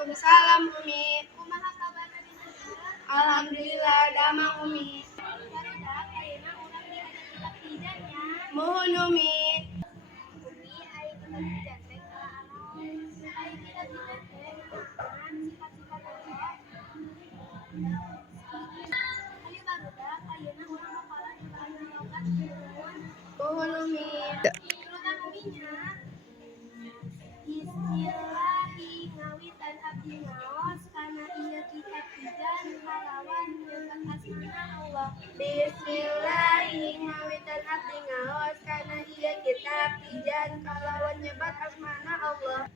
Waalaikumsalam Umi. Kumaha kabarna dina? Alhamdulillah damang Umi. Barudak ayeuna urang diajak kitab pijan nya. Muhun Umi. Umi aya kitab pijan teh anaon? Aya kitab pijan teh ngenaan sifat-sifat Allah. Ayo barudak ayeuna urang hafalan Ibrahim logat nuhun. Muhun Umi. Turutan uminya. Bismillahi ngawitan abdi ngaos kana ieu kitab pijan kalawan nyebat asmana Allah. Bismillahi ngawitan abdi ngaos kana ieu kitab pijan kalawan nyebat asmana Allah.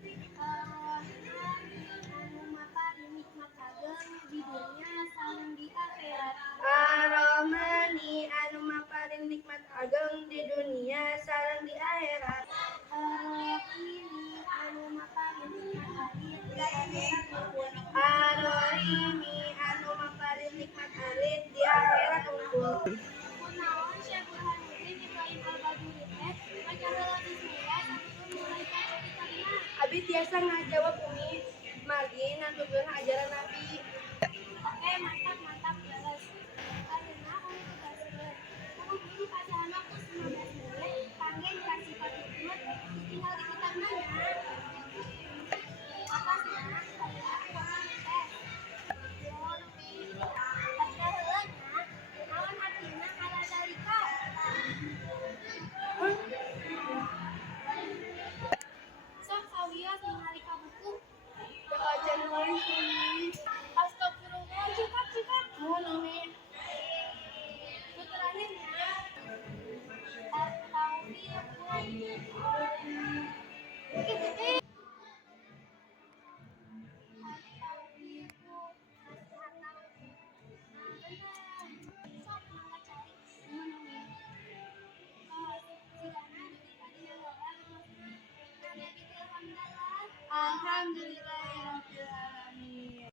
Anu mapari nikmat ageng di dunia sareng di akhirat. Ar-Rahmani anu maparing nikmat ageng di dunia sareng di akhirat. Ar-Rahimi anu mapari nikmat alit di akhirat unggul. Ar-Rahimi anu maparing nikmat alit di akhirat unggul. Kunaon Syekh Burhanuddin Ibrahim Al-Bajuri teh maca heula bismillah sambil mulai baca kitabna. Abi tiasa ngajawab Umi, margi nantukeun ajaran Nabi. Oke, mantap jelas. Ayeuna umi tugaskeun. Kudu guru pacahan waktu 15 menit, kangge nyieun sifat hikmat, ditinggal di kitabna nya. Apasna? Saya kumaha teh. Nuhun Umi. Baca heula nya. Naon artina ala dalika? Sok sawios ningali ka buku. Baca nulis Umi. Astagfirullah, cikat. Muhun Umi. Tuturannya Alhamdulillahirabbil alamin.